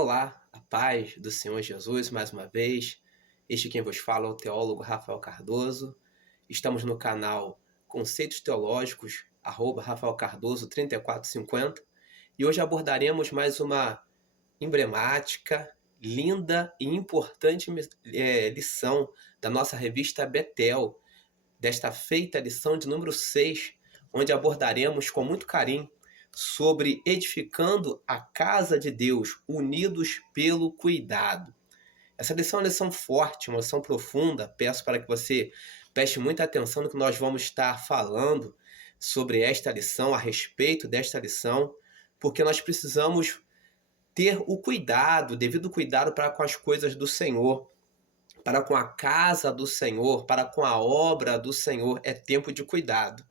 Olá, a paz do Senhor Jesus mais uma vez. Este quem vos fala é o teólogo Rafael Cardoso. Estamos no canal Conceitos Teológicos, Rafael Cardoso 3450. E hoje abordaremos mais uma emblemática, linda e importante lição da nossa revista Betel, desta feita lição de número 6, onde abordaremos com muito carinho sobre edificando a casa de Deus, unidos pelo cuidado. Essa lição é uma lição forte, uma lição profunda. Peço para que você preste muita atenção no que nós vamos estar falando sobre esta lição, a respeito desta lição, porque nós precisamos ter o cuidado, devido cuidado para com as coisas do Senhor, para com a casa do Senhor, para com a obra do Senhor. É tempo de cuidado.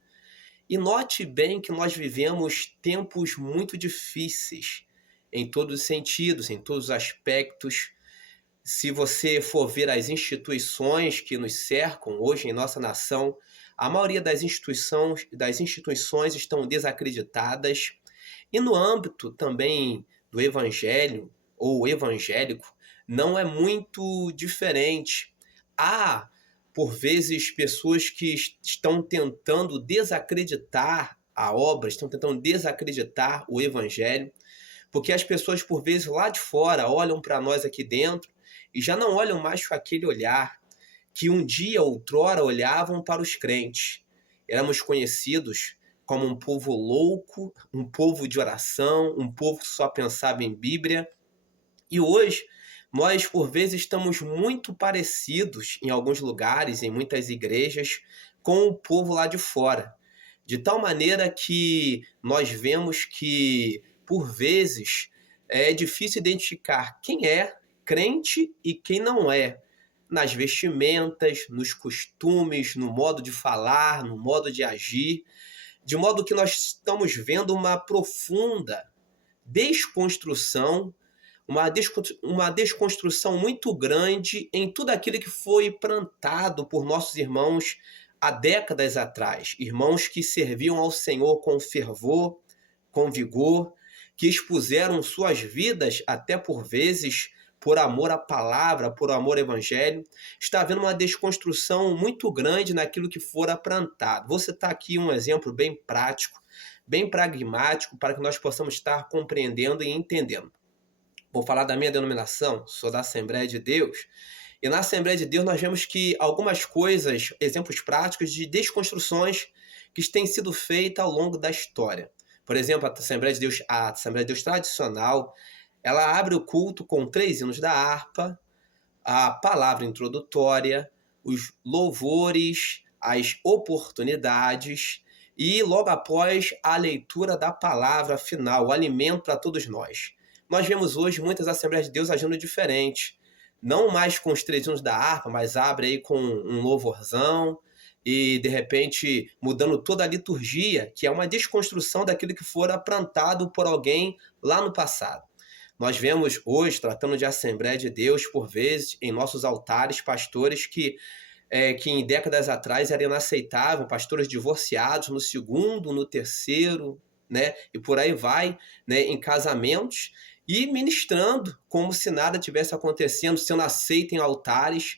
E note bem que nós vivemos tempos muito difíceis, em todos os sentidos, em todos os aspectos. Se você for ver as instituições que nos cercam hoje em nossa nação, a maioria das instituições estão desacreditadas. E no âmbito também do evangelho ou evangélico, não é muito diferente. Há, por vezes, pessoas que estão tentando desacreditar a obra, estão tentando desacreditar o evangelho, porque as pessoas, por vezes, lá de fora, olham para nós aqui dentro e já não olham mais com aquele olhar que um dia, outrora, olhavam para os crentes. Éramos conhecidos como um povo louco, um povo de oração, um povo que só pensava em Bíblia. E hoje, nós, por vezes, estamos muito parecidos em alguns lugares, em muitas igrejas, com o povo lá de fora. De tal maneira que nós vemos que, por vezes, é difícil identificar quem é crente e quem não é, nas vestimentas, nos costumes, no modo de falar, no modo de agir, de modo que nós estamos vendo uma profunda desconstrução, uma desconstrução muito grande em tudo aquilo que foi plantado por nossos irmãos há décadas atrás. Irmãos que serviam ao Senhor com fervor, com vigor, que expuseram suas vidas até por vezes por amor à palavra, por amor ao evangelho. Está havendo uma desconstrução muito grande naquilo que fora plantado. Vou citar aqui um exemplo bem prático, bem pragmático, para que nós possamos estar compreendendo e entendendo. Vou falar da minha denominação, sou da Assembleia de Deus, e na Assembleia de Deus nós vemos que algumas coisas, exemplos práticos de desconstruções que têm sido feitas ao longo da história. Por exemplo, a Assembleia de Deus tradicional, ela abre o culto com 3 hinos da harpa, a palavra introdutória, os louvores, as oportunidades e logo após a leitura da palavra final, o alimento para todos nós. Nós vemos hoje muitas Assembleias de Deus agindo diferente, não mais com os 3 hinos da harpa, mas abre aí com um louvorzão e de repente mudando toda a liturgia, que é uma desconstrução daquilo que fora plantado por alguém lá no passado. Nós vemos hoje, tratando de Assembleia de Deus, por vezes, em nossos altares, pastores que em décadas atrás era inaceitável, pastores divorciados no segundo, no terceiro, né, e por aí vai, né, em casamentos, e ministrando como se nada tivesse acontecendo, sendo aceito em altares,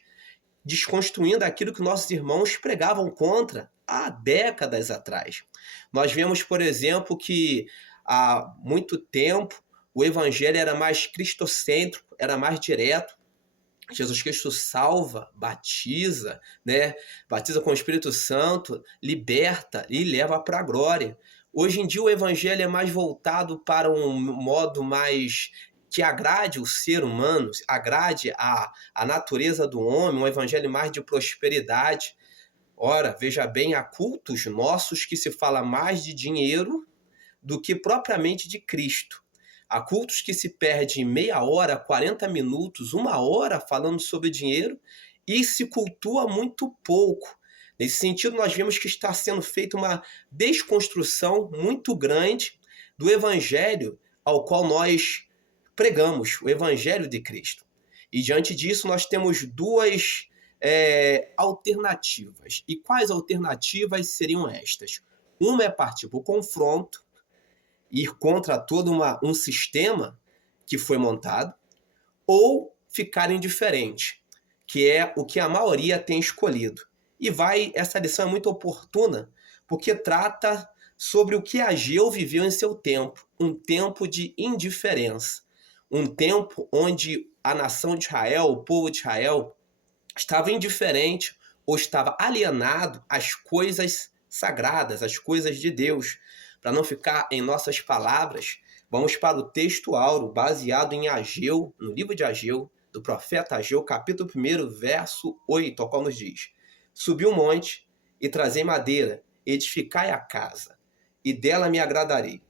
desconstruindo aquilo que nossos irmãos pregavam contra há décadas atrás. Nós vemos, por exemplo, que há muito tempo o evangelho era mais cristocêntrico, era mais direto. Jesus Cristo salva, batiza, né? Batiza com o Espírito Santo, liberta e leva para a glória. Hoje em dia o evangelho é mais voltado para um modo mais que agrade o ser humano, agrade a natureza do homem, um evangelho mais de prosperidade. Ora, veja bem, há cultos nossos que se fala mais de dinheiro do que propriamente de Cristo. Há cultos que se perde meia hora, 40 minutos, 1 hora falando sobre dinheiro e se cultua muito pouco. Nesse sentido, nós vemos que está sendo feita uma desconstrução muito grande do evangelho ao qual nós pregamos, o evangelho de Cristo. E diante disso, nós temos 2 alternativas. E quais alternativas seriam estas? Uma é partir para o confronto, ir contra todo um sistema que foi montado, ou ficar indiferente, que é o que a maioria tem escolhido. E essa lição é muito oportuna, porque trata sobre o que Ageu viveu em seu tempo, um tempo de indiferença, um tempo onde a nação de Israel, o povo de Israel, estava indiferente ou estava alienado às coisas sagradas, às coisas de Deus. Para não ficar em nossas palavras, vamos para o texto áureo, baseado em Ageu, no livro de Ageu, do profeta Ageu, capítulo 1, verso 8, ao qual nos diz: Subi o monte e trazei madeira, edificai a casa, e dela me agradarei,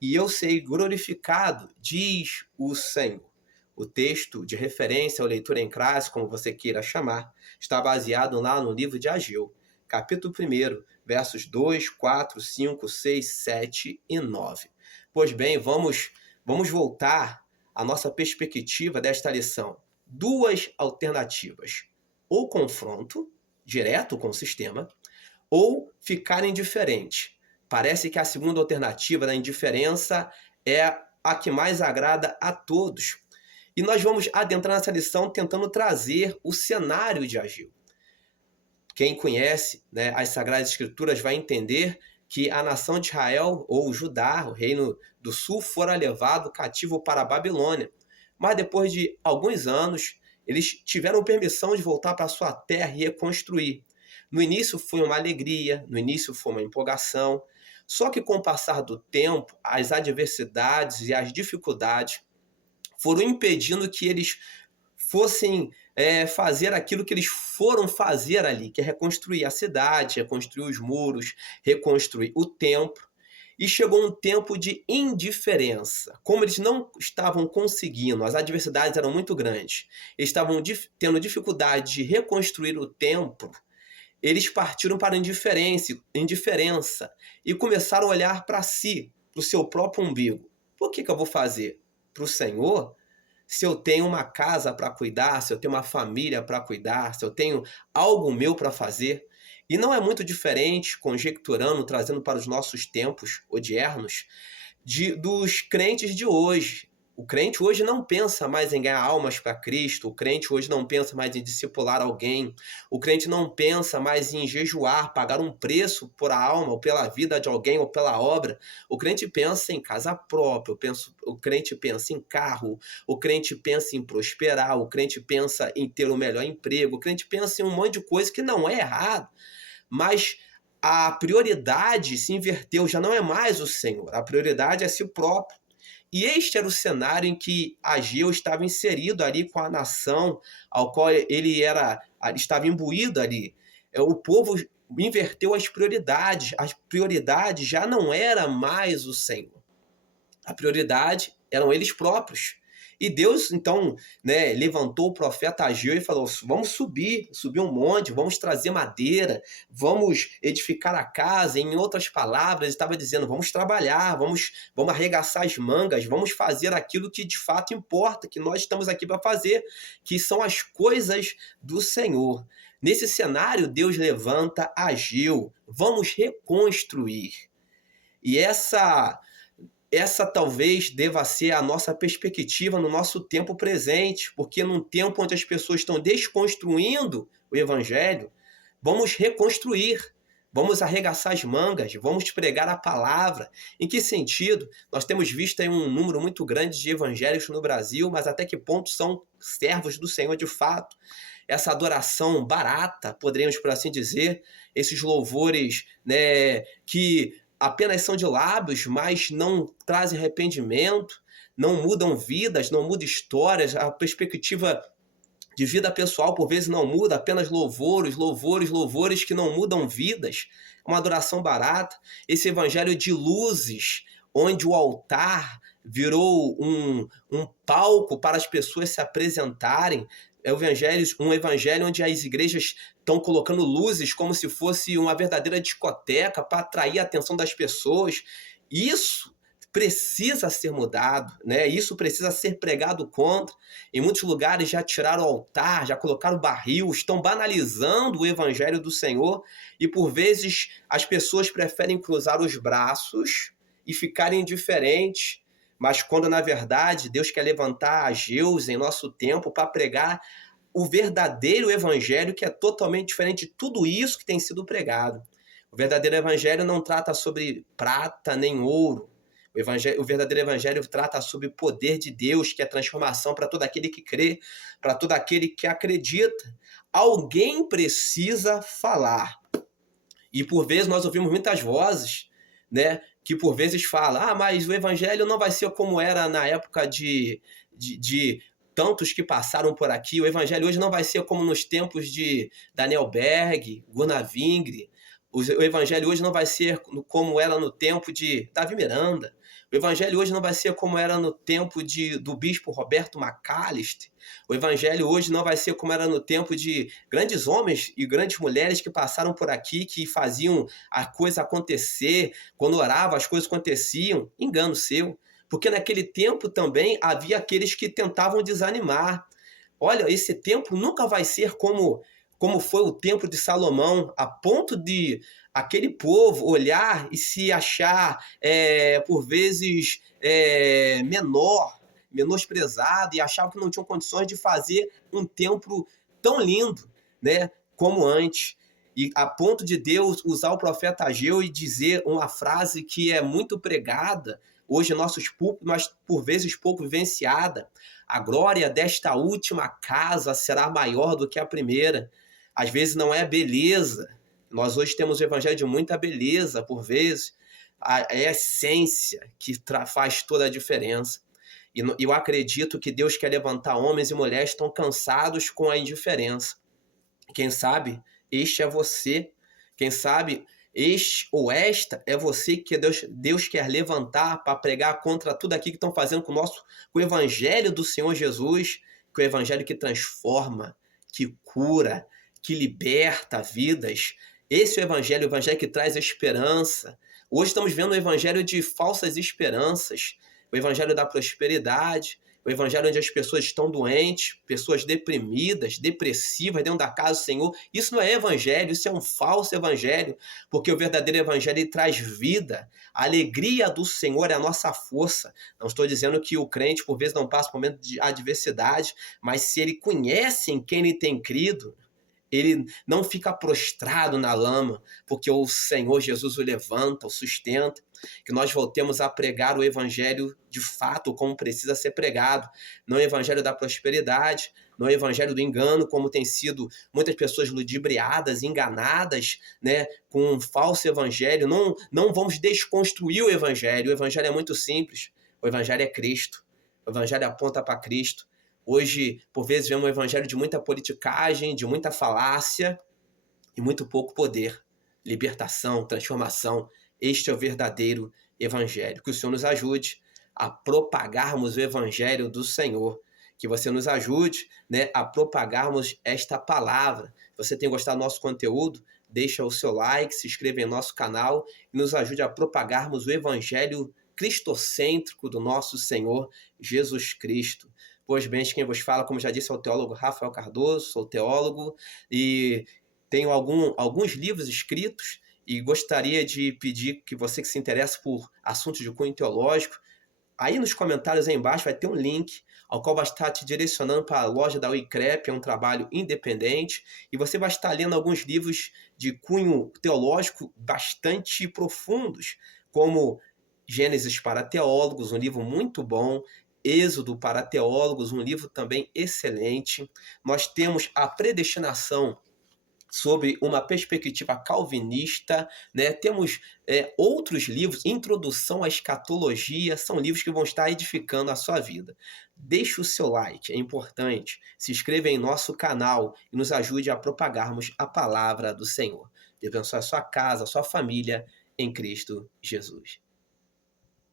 e eu serei glorificado, diz o Senhor. O texto de referência ou leitura em classe, como você queira chamar, está baseado lá no livro de Ageu, capítulo 1, versos 2, 4, 5, 6, 7 e 9. Pois bem, vamos voltar à nossa perspectiva desta lição. Duas alternativas: ou confronto direto com o sistema, ou ficar indiferente. Parece que a segunda alternativa da indiferença é a que mais agrada a todos. E nós vamos adentrar nessa lição tentando trazer o cenário de Ageu. Quem conhece, né, as Sagradas Escrituras vai entender que a nação de Israel, ou Judá, o reino do sul, fora levado cativo para a Babilônia. Mas depois de alguns anos, eles tiveram permissão de voltar para a sua terra e reconstruir. No início foi uma alegria, no início foi uma empolgação. Só que com o passar do tempo, as adversidades e as dificuldades foram impedindo que eles fossem fazer aquilo que eles foram fazer ali, que é reconstruir a cidade, reconstruir os muros, reconstruir o templo. E chegou um tempo de indiferença. Como eles não estavam conseguindo, as adversidades eram muito grandes, eles estavam tendo dificuldade de reconstruir o templo, eles partiram para a indiferença e começaram a olhar para si, para o seu próprio umbigo. Por que eu vou fazer para o Senhor se eu tenho uma casa para cuidar, se eu tenho uma família para cuidar, se eu tenho algo meu para fazer? E não é muito diferente, conjecturando, trazendo para os nossos tempos odiernos, dos crentes de hoje. O crente hoje não pensa mais em ganhar almas para Cristo, o crente hoje não pensa mais em discipular alguém, o crente não pensa mais em jejuar, pagar um preço por a alma, ou pela vida de alguém, ou pela obra. O crente pensa em casa própria, o crente pensa em carro, o crente pensa em prosperar, o crente pensa em ter o melhor emprego, o crente pensa em um monte de coisa que não é errado, mas a prioridade se inverteu, já não é mais o Senhor, a prioridade é si próprio. E este era o cenário em que Ageu estava inserido ali com a nação, ao qual ele estava imbuído ali. O povo inverteu as prioridades já não era mais o Senhor. A prioridade eram eles próprios. E Deus, então, levantou o profeta Ageu e falou: vamos subir um monte, vamos trazer madeira, vamos edificar a casa. Em outras palavras, ele estava dizendo: vamos trabalhar, vamos arregaçar as mangas, vamos fazer aquilo que de fato importa, que nós estamos aqui para fazer, que são as coisas do Senhor. Nesse cenário, Deus levanta Ageu: vamos reconstruir. E essa talvez deva ser a nossa perspectiva no nosso tempo presente, porque num tempo onde as pessoas estão desconstruindo o evangelho, vamos reconstruir, vamos arregaçar as mangas, vamos pregar a palavra. Em que sentido? Nós temos visto aí um número muito grande de evangélicos no Brasil, mas até que ponto são servos do Senhor de fato? Essa adoração barata, poderíamos por assim dizer, esses louvores, que apenas são de lábios, mas não trazem arrependimento, não mudam vidas, não mudam histórias, a perspectiva de vida pessoal por vezes não muda, apenas louvores que não mudam vidas, uma adoração barata, esse evangelho de luzes, onde o altar virou um palco para as pessoas se apresentarem. É um evangelho onde as igrejas estão colocando luzes como se fosse uma verdadeira discoteca para atrair a atenção das pessoas. Isso precisa ser mudado, Isso precisa ser pregado contra. Em muitos lugares já tiraram o altar, já colocaram barril, estão banalizando o evangelho do Senhor e por vezes as pessoas preferem cruzar os braços e ficarem indiferentes. mas quando na verdade Deus quer levantar ageus em nosso tempo para pregar o verdadeiro evangelho, que é totalmente diferente de tudo isso que tem sido pregado. O verdadeiro evangelho não trata sobre prata nem ouro. O verdadeiro evangelho trata sobre o poder de Deus, que é transformação para todo aquele que crê, para todo aquele que acredita. Alguém precisa falar. E por vezes nós ouvimos muitas vozes, né, que por vezes falam, mas o evangelho não vai ser como era na época de tantos que passaram por aqui. O evangelho hoje não vai ser como nos tempos de Daniel Berg, Gunnar Wingre. O evangelho hoje não vai ser como era no tempo de Davi Miranda. O evangelho hoje não vai ser como era no tempo do bispo Roberto McAllister. O evangelho hoje não vai ser como era no tempo de grandes homens e grandes mulheres que passaram por aqui, que faziam a coisa acontecer. Quando orava, as coisas aconteciam. Engano seu. Porque naquele tempo também havia aqueles que tentavam desanimar. Olha, esse tempo nunca vai ser como foi o tempo de Salomão, a ponto de aquele povo olhar e se achar, por vezes, menosprezado, e achavam que não tinham condições de fazer um templo tão lindo, né, como antes. E a ponto de Deus usar o profeta Ageu e dizer uma frase que é muito pregada hoje em nossos púlpitos, mas por vezes pouco vivenciada: a glória desta última casa será maior do que a primeira. Às vezes não é beleza. Nós hoje temos o evangelho de muita beleza, por vezes. É a essência que faz toda a diferença. E eu acredito que Deus quer levantar homens e mulheres que estão cansados com a indiferença. Quem sabe este é você. Quem sabe este ou esta é você que Deus quer levantar para pregar contra tudo aquilo que estão fazendo com o evangelho do Senhor Jesus, que é o evangelho que transforma, que cura, que liberta vidas. Esse é o evangelho que traz esperança. Hoje estamos vendo o evangelho de falsas esperanças, o evangelho da prosperidade, o evangelho onde as pessoas estão doentes, pessoas deprimidas, depressivas dentro da casa do Senhor. Isso não é evangelho, isso é um falso evangelho, porque o verdadeiro evangelho traz vida. A alegria do Senhor é a nossa força. Não estou dizendo que o crente, por vezes, não passa por um momento de adversidade, mas se ele conhece em quem ele tem crido, ele não fica prostrado na lama, porque o Senhor Jesus o levanta, o sustenta. Que nós voltemos a pregar o evangelho de fato, como precisa ser pregado. Não o evangelho da prosperidade, não o evangelho do engano, como tem sido muitas pessoas ludibriadas, enganadas, né, com um falso evangelho. Não vamos desconstruir o evangelho é muito simples. O evangelho é Cristo. O evangelho aponta para Cristo. Hoje, por vezes, vemos um evangelho de muita politicagem, de muita falácia e muito pouco poder. Libertação, transformação. Este é o verdadeiro evangelho. Que o Senhor nos ajude a propagarmos o evangelho do Senhor. Que você nos ajude, né, a propagarmos esta palavra. Se você tem gostado do nosso conteúdo, deixa o seu like, se inscreva em nosso canal e nos ajude a propagarmos o evangelho cristocêntrico do nosso Senhor Jesus Cristo. Pois bem, quem vos fala, como já disse, é o teólogo Rafael Cardoso, sou teólogo e tenho alguns livros escritos e gostaria de pedir que você que se interessa por assuntos de cunho teológico, aí nos comentários aí embaixo vai ter um link ao qual vai estar te direcionando para a loja da Uicrep, é um trabalho independente, e você vai estar lendo alguns livros de cunho teológico bastante profundos, como Gênesis para Teólogos, um livro muito bom, Êxodo para Teólogos, um livro também excelente. Nós temos A Predestinação, sobre uma perspectiva calvinista, né? Temos outros livros, Introdução à Escatologia, são livros que vão estar edificando a sua vida. Deixe o seu like, é importante. Se inscreva em nosso canal e nos ajude a propagarmos a palavra do Senhor. Deus abençoe a sua casa, a sua família, em Cristo Jesus.